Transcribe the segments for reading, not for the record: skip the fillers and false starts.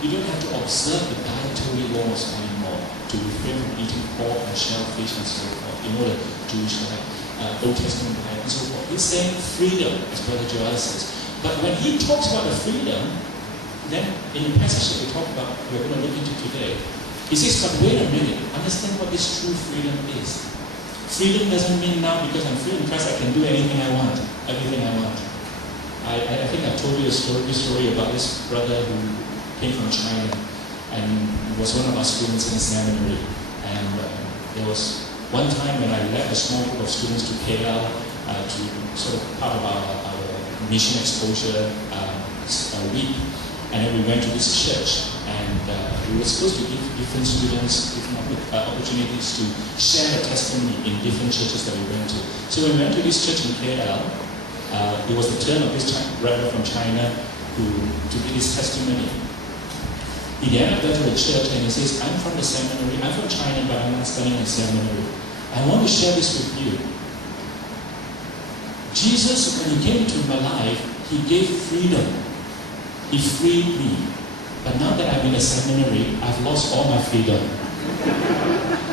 You don't have to observe the dietary laws anymore to refrain from eating pork and shellfish and so forth in order Jewish diet, Old Testament diet and so forth. He's saying freedom, as Brother Joel says. But when he talks about the freedom, then in the passage that we're going to look into today, he says, but wait a minute, understand what this true freedom is. Freedom doesn't mean now because I'm free in Christ I can do anything I want, everything I want. I think I told you this story about this brother who came from China and was one of our students in the seminary. And there was one time when I led a small group of students to KL to sort of part of our mission exposure week. And then we went to this church, and we were supposed to give different students different opportunities to share their testimony in different churches that we went to. So we went to this church in KL. It was the turn of this brother from China to give his testimony. He then went to the church and he says, I'm from the seminary, I'm from China, but I'm not studying in seminary. I want to share this with you. Jesus, when he came into my life, he gave freedom. He freed me. But now that I'm in a seminary, I've lost all my freedom.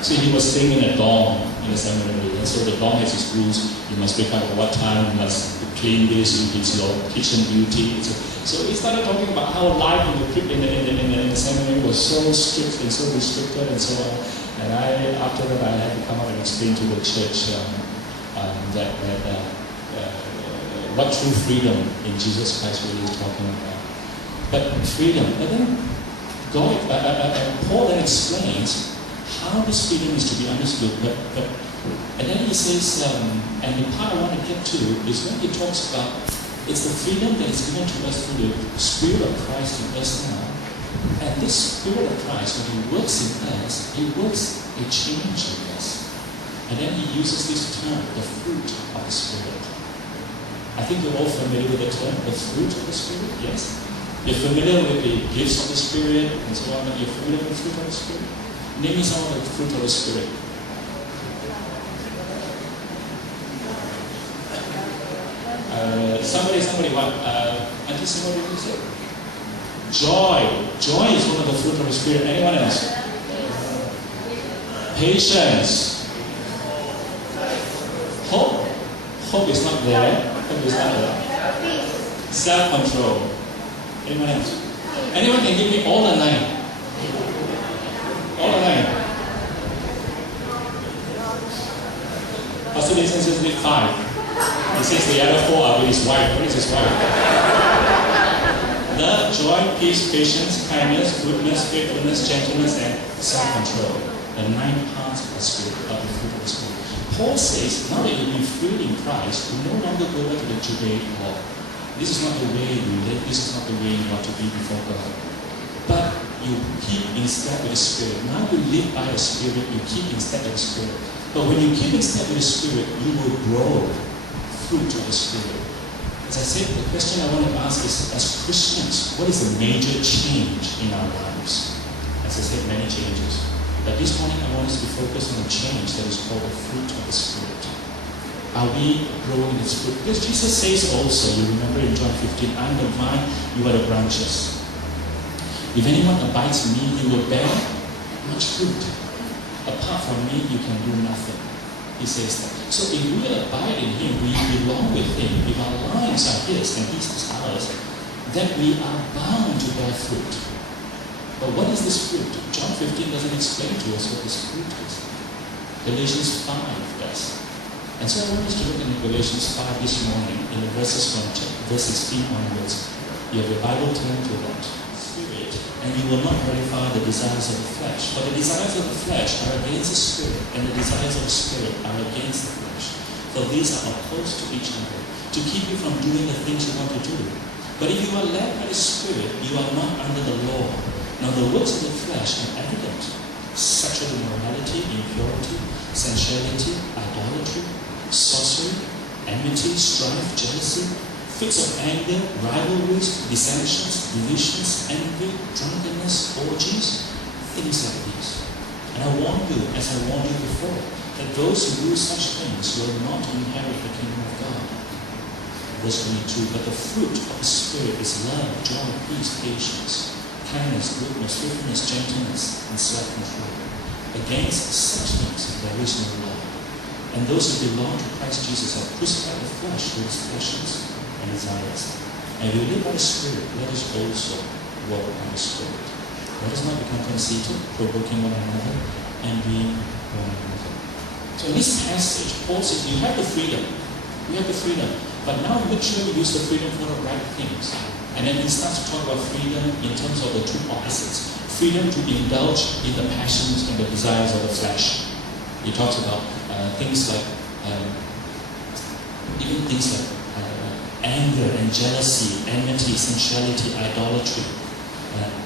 So he was staying in a dorm in the seminary. And so the dorm has its rules. You must wake up at what time, you must clean this, it's your kitchen duty. So he started talking about how life in the seminary was so strict and so restricted and so on. And after that, I had to come out and explain to the church what true freedom in Jesus Christ really is talking about. But freedom, and then Paul then explains how this freedom is to be understood. And then he says, and the part I want to get to is when he talks about it's the freedom that is given to us through the Spirit of Christ in us now. And this Spirit of Christ, when he works in us, he works a change in us. And then he uses this term, the fruit of the Spirit. I think you're all familiar with the term, the fruit of the Spirit, yes? You're familiar with the gifts of the Spirit and so on, but you're familiar with the fruit of the Spirit? Name me some of the fruit of the Spirit. Somebody, what? Auntie, somebody will say? Joy. Joy is one of the fruit of the Spirit. Anyone else? Patience. Hope. Hope is not there. Hope is not there. Self-control. Anyone else? Anyone can give me all the 9? All the 9. Pastor Jason says with 5. He says the other 4 are with his wife. What is his wife? Love, joy, peace, patience, kindness, goodness, faithfulness, gentleness, and self-control. The 9 parts of the Spirit, of the fruit of the Spirit. Paul says, now that you've been freed in Christ, you no longer go back to the Judaic law. This is not the way you live. This is not the way you ought to be before God. But you keep in step with the Spirit. Now you live by the Spirit. You keep in step with the Spirit. But when you keep in step with the Spirit, you will grow fruit of the Spirit. As I said, the question I want to ask is, as Christians, what is the major change in our lives? As I said, many changes. But this morning I want us to focus on a change that is called the fruit of the Spirit. Are we growing in this fruit? Because Jesus says also, you remember in John 15, I am the vine, you are the branches. If anyone abides in me, he will bear much fruit. Apart from me, you can do nothing. He says that. So if we abide in him, we belong with him. If our lives are his and his is ours, then we are bound to bear fruit. But what is this fruit? John 15 doesn't explain to us what this fruit is. Galatians 5 does. And so I want us to look in Galatians 5 this morning, in the verses from verse 16 onwards. You have your Bible turned to that. Spirit, and you will not gratify the desires of the flesh. For the desires of the flesh are against the Spirit, and the desires of the Spirit are against the flesh. For these are opposed to each other, to keep you from doing the things you want to do. But if you are led by the Spirit, you are not under the law. Now the works of the flesh are evident: sexual immorality, impurity, sensuality, idolatry, sorcery, enmity, strife, jealousy, fits of anger, rivalries, dissensions, divisions, envy, drunkenness, orgies, things like these. And I warn you, as I warned you before, that those who do such things will not inherit the kingdom of God. Verse 22, but the fruit of the Spirit is love, joy, peace, patience, kindness, goodness, faithfulness, gentleness, and self-control. Against such things there is no law. And those who belong to Christ Jesus have crucified the flesh with its passions and desires. And if we live by the Spirit, let us also walk by the Spirit. Let us not become conceited, provoking one another, envying one another. So in this passage, Paul says, you have the freedom. You have the freedom. But now make sure you use the freedom for the right things. And then he starts to talk about freedom in terms of the two opposites. Freedom to indulge in the passions and the desires of the flesh. He talks about things like, even things like anger and jealousy, enmity, sensuality, idolatry,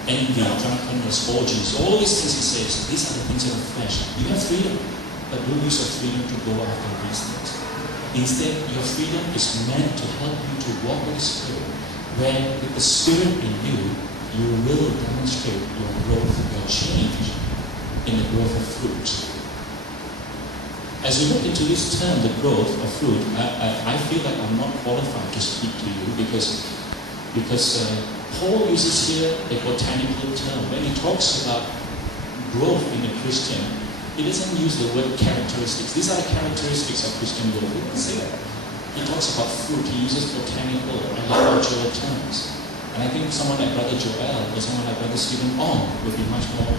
envy, drunkenness, orgies, all these things he says, these are the things of the flesh. You have freedom, but don't use your freedom to go after these things. Instead, your freedom is meant to help you to walk with the Spirit, where with the Spirit in you, you will demonstrate your growth, your change in the growth of fruit. As we look into this term, the growth of fruit, I feel like I'm not qualified to speak to you because Paul uses here a botanical term. When he talks about growth in a Christian, he doesn't use the word characteristics. These are the characteristics of Christian growth. He doesn't say that. He talks about fruit. He uses botanical and agricultural terms. And I think someone like Brother Joel or someone like Brother Stephen Ong would be much more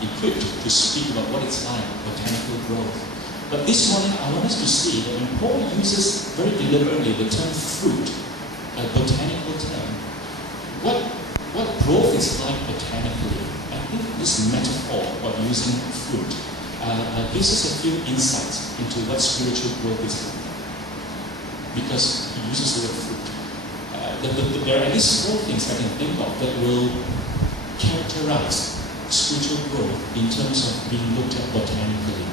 equipped to speak about what it's like, botanical growth. But this morning, I want us to see that when Paul uses very deliberately the term fruit, a botanical term, what growth is like botanically. I think this metaphor of using fruit gives us a few insights into what spiritual growth is like. Because he uses the word fruit. There are at least 4 things I can think of that will characterize spiritual growth in terms of being looked at botanically.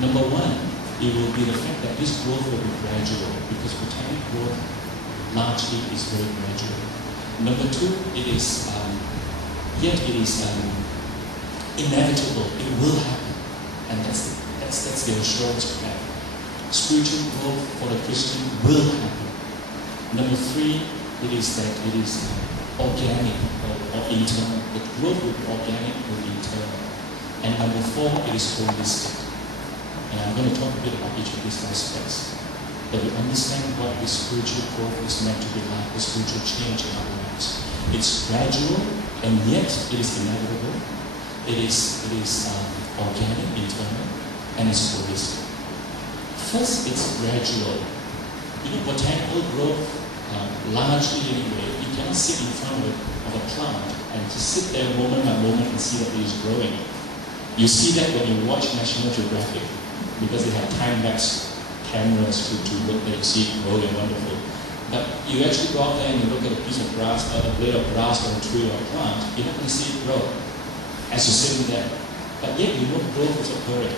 Number 1, it will be the fact that this growth will be gradual, because botanic growth largely is very gradual. Number 2, it is inevitable. It will happen, and that's the assurance we have. Spiritual growth for the Christian will happen. Number 3, it is organic or internal. The growth will be organic, will be internal. And number 4, it is holistic. And I'm going to talk a bit about each of these aspects. That we understand what the spiritual growth is meant to be like, the spiritual change in our lives. It's gradual, and yet it is inevitable. It is organic, internal, and it's holistic. First, it's gradual. Botanical growth, largely anyway, you cannot sit in front of a plant and just sit there moment by moment and see that it is growing. You see that when you watch National Geographic, because they have time-lapse cameras to look there, you see it growing wonderful. But you actually go out there and you look at a piece of grass, a blade of grass or a tree or a plant, you're not going to see it grow as you're sitting there. But yet you know growth is occurring.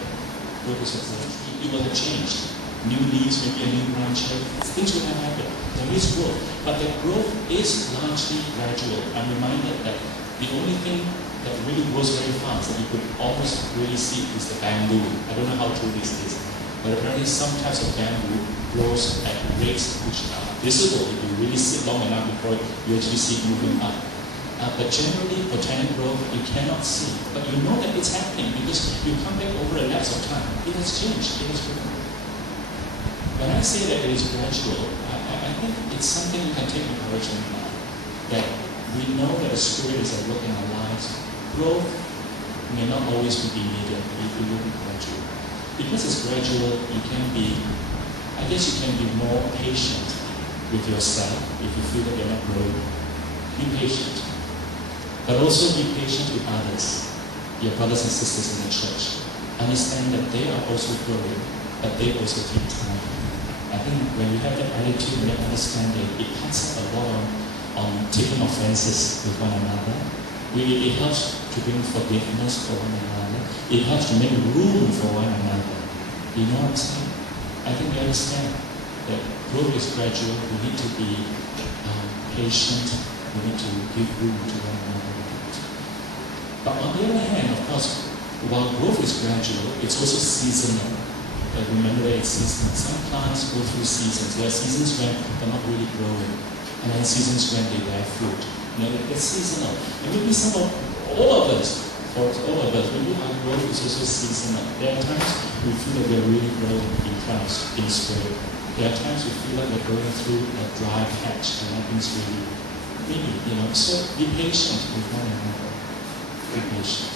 Growth is occurring. It will have changed. New leaves, maybe a new branch, things will have happened. There is growth, but the growth is largely gradual. I'm reminded that the only thing that really grows very fast that you could almost really see is the bamboo. I don't know how true this is, but apparently some types of bamboo grows at rates which are visible if you really sit long enough before you actually see it moving up. But generally, botanic growth you cannot see, but you know that it's happening because you come back over a lapse of time. It has changed. It has grown. When I say that it is gradual, I think it's something we can take encouragement now. That we know that the Spirit is at work in our lives. Growth may not always be immediate, it will be gradual. Because it's gradual, you can be more patient with yourself if you feel that you're not growing. Be patient. But also be patient with others, your brothers and sisters in the church. Understand that they are also growing, but they also take time. I think when you have that attitude and that understanding, it cuts a lot on taking offenses with one another. It helps to bring forgiveness for one another. It helps to make room for one another. You know what I'm saying? I think we understand that growth is gradual. We need to be patient. We need to give room to one another. But on the other hand, of course, while growth is gradual, it's also seasonal. But remember that it's seasonal. Some plants go through seasons. There are seasons when they're not really growing, and then seasons when they bear fruit. It's seasonal. And maybe all of us, maybe our growth is also seasonal. There are times we feel that we're really growing in Christ, in spirit. There are times we feel like we're going through a dry patch and nothing's really, so be patient with one another. Be patient.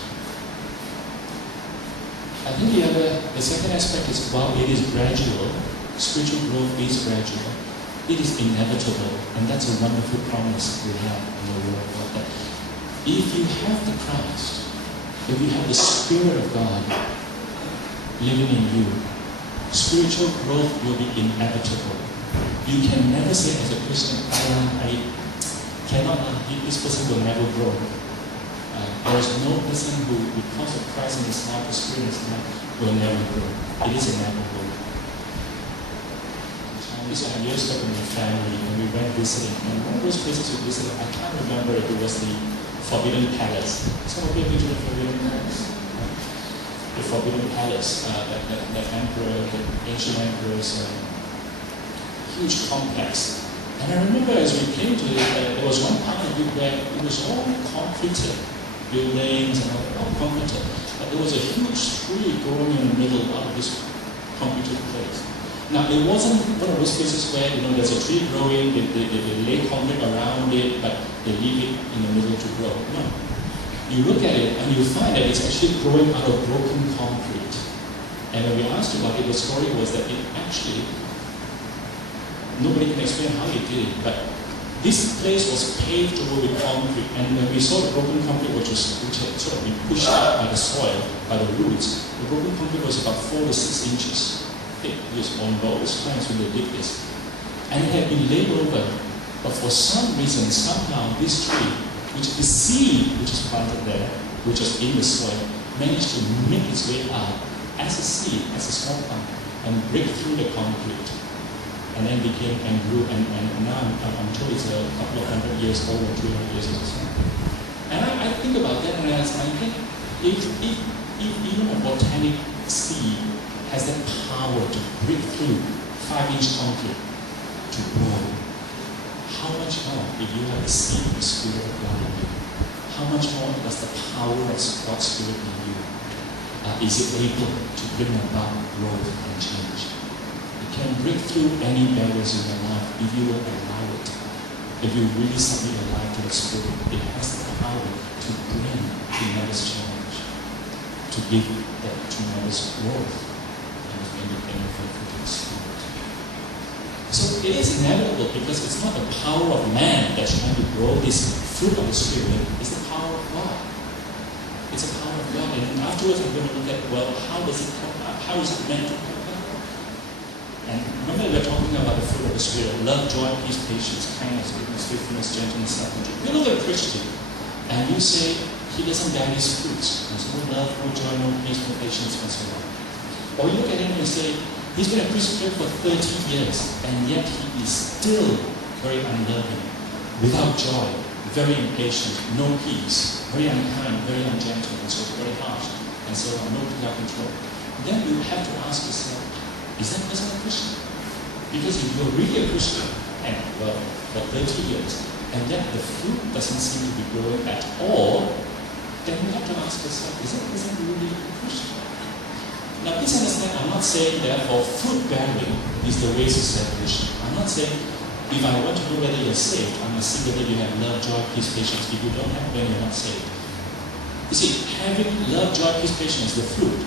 I think the second aspect is, while it is gradual, spiritual growth is gradual, it is inevitable, and that's a wonderful promise we have in the Word of God, that if you have the Christ, if you have the Spirit of God living in you, spiritual growth will be inevitable. You can never say as a Christian, I cannot, this person will never grow. There is no person who, because of Christ in his life, the Spirit in his life, will never grow. It is inevitable. Years ago with my family, when we went visiting, and one of those places we visited, I can't remember if it was the Forbidden Palace. Some of you have been to the Forbidden Palace? The Forbidden Palace, that emperor, the ancient emperor's huge complex. And I remember as we came to it, there was one part of it where it was all concreted, buildings and all concreted. But there was a huge tree growing in the middle of this concreted place. Now, it wasn't one of those places where, there's a tree growing, they lay concrete around it, but they leave it in the middle to grow. No. You look at it and you find that it's actually growing out of broken concrete. And when we asked about it, the story was that it actually, nobody can explain how it did it, but this place was paved over with concrete. And when we saw the broken concrete, which had sort of been pushed out by the soil, by the roots, the broken concrete was about 4 to 6 inches. This on those times when they did this. And it had been laid over, but for some reason, somehow, this tree, which is seed, which is planted there, which is in the soil, managed to make its way out as a seed, as a small plant, and break through the concrete. And then became and grew, and now I'm told it's a couple of 100 years old, or 200 years old or something. And I think about that, and I think if even a botanic seed has that power to break through 5-inch concrete to grow, how much more if you have the seed of the Spirit of God in you? How much more does the power of God's Spirit in you is it able to bring about growth and change? It can break through any barriers in your life if you will allow it. If you really submit your life to the Spirit, it has the power to bring tremendous change, to give that tremendous growth. So it is inevitable because it's not the power of man that's trying to grow this fruit of the Spirit, it's the power of God. It's the power of God. And afterwards I'm going to look at, well, how is it meant to come about? And remember we're talking about the fruit of the Spirit, love, joy, peace, patience, kindness, goodness, faithfulness, gentleness, self-control. You look at a Christian and you say he doesn't bear these fruits. There's no love, no joy, no peace, no patience, and so on. Or you look at him and you say, he's been a Christian for 30 years, and yet he is still very unloving, without joy, very impatient, no peace, very unkind, very ungentle, and so very harsh, and so on, no self-control. Then you have to ask yourself, is that person a Christian? Because if you're really a Christian, and well, for 30 years, and yet the fruit doesn't seem to be growing at all, then you have to ask yourself, is that person really a Christian? Now please understand, I'm not saying therefore fruit bearing is the way to salvation. I'm not saying if I want to know whether you're saved, I must see whether you have love, joy, peace, patience. If you don't have, then you're not saved. You see, having love, joy, peace, patience, the fruit,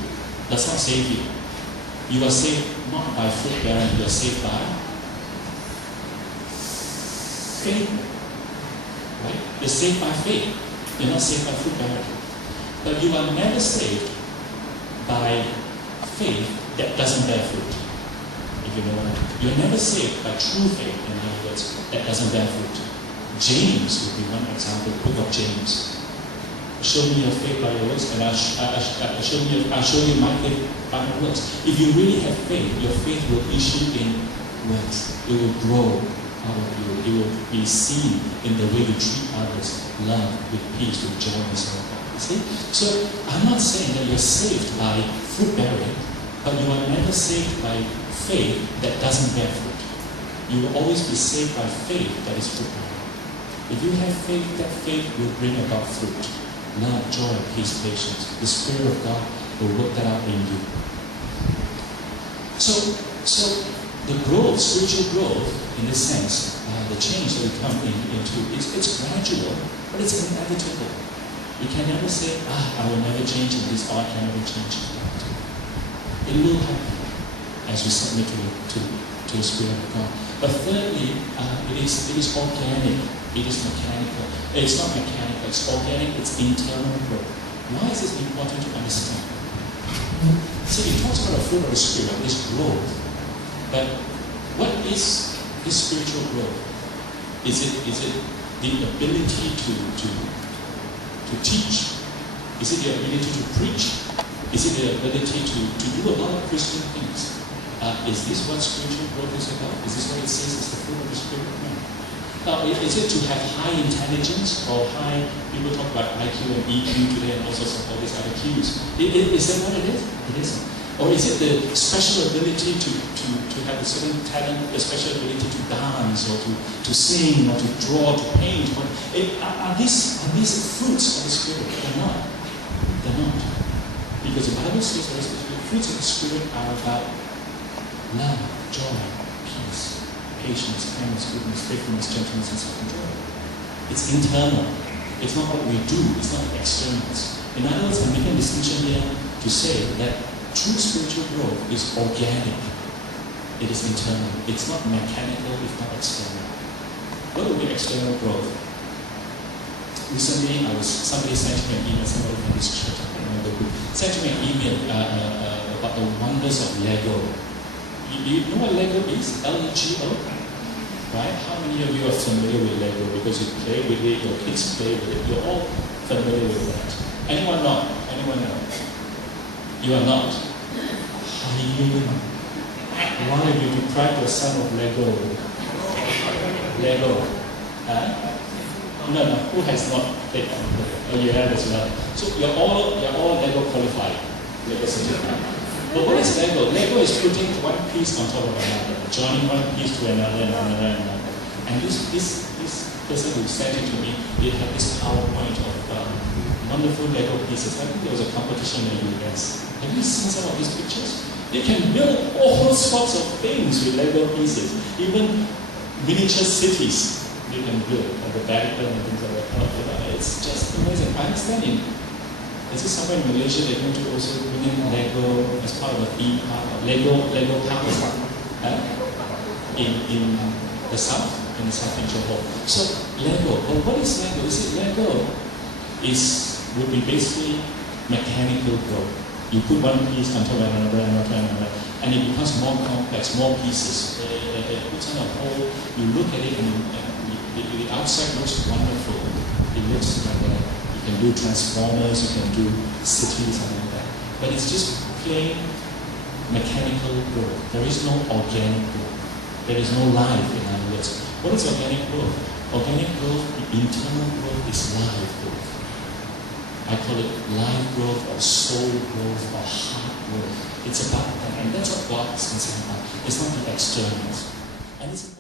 does not save you. You are saved not by fruit bearing, you are saved by faith. Right? You're saved by faith. You're not saved by fruit bearing. But you are never saved by faith that doesn't bear fruit. If you know what I mean. You're never saved by true faith, in other words, that doesn't bear fruit. James would be one example, the book of James. Show me your faith by your works, and I'll show you my faith by my works. If you really have faith, your faith will issue in works. It will grow out of you. It will be seen in the way you treat others, love, with peace, with joy, and so on. See? So I'm not saying that you're saved by fruit bearing, but you are never saved by faith that doesn't bear fruit. You will always be saved by faith that is fruit bearing. If you have faith, that faith will bring about fruit. Love, joy, peace, patience. The Spirit of God will work that out in you. So the growth, spiritual growth, in this sense, the change that we come into, it's gradual, but it's inevitable. We can never say, I will never change in this, or I can never change in that. It will happen as we submit to the Spirit of God. But thirdly, it is organic. It is mechanical. It's not mechanical, it's organic, it's internal growth. Why is this important to understand? See, it talks about the fruit of the Spirit, this growth. But what is this spiritual growth? Is it the ability to teach? Is it the ability to preach? Is it the ability to do a lot of Christian things? Is this what spiritual growth is about? Is this what it says is the fruit of the Spirit? No. Is it to have high intelligence or high, people talk about IQ and EQ today and all sorts of all these other Qs. Is that what it is? It isn't. Or is it the special ability to have a certain talent, a special ability to dance or to sing or to draw, to paint? Are these fruits of the Spirit? They're not. They're not. Because the Bible says that the fruits of the Spirit are about love, joy, peace, patience, kindness, goodness, faithfulness, gentleness, and self-control. It's internal. It's not what we do. It's not externals. In other words, I'm making a distinction here to say that true spiritual growth is organic. It is internal. It's not mechanical. It's not external. What would be external growth? Recently, somebody sent me an email. Somebody from this church, I can't remember who, sent me an email about the wonders of Lego. You know what Lego is? Lego, right? How many of you are familiar with Lego? Because you play with it, your kids play with it. You're all familiar with that. Anyone not? Anyone not? You are not. Why have you deprived your son of Lego? Lego. No. Who has not played? Oh, you have as well. So you're all Lego qualified. But what is Lego? Lego is putting one piece on top of another, joining one piece to another. And this person who sent it to me, they had this PowerPoint of wonderful Lego pieces. I think there was a competition in the US. Have you seen some of these pictures? They can build all sorts of things with Lego pieces. Even miniature cities they can build, like the Vatican and things like that. It's just amazing. I understand it. Is it somewhere in Malaysia they're going to also bring in Lego as part of a theme park? Lego park in the south in Johor. So Lego. Well, what is Lego? Is it Lego? Would be basically mechanical growth. You put one piece on top of another, and it becomes more complex, more pieces. It puts on a whole. You look at it, and the outside looks wonderful. It looks like you can do transformers, you can do cities, and all that. But it's just plain mechanical growth. There is no organic growth. There is no life, in other words. What is organic growth? Organic growth, the internal growth, is life growth. I call it life growth or soul growth or heart growth. It's about that, and that's what God is concerned about. It's not the externals. And it's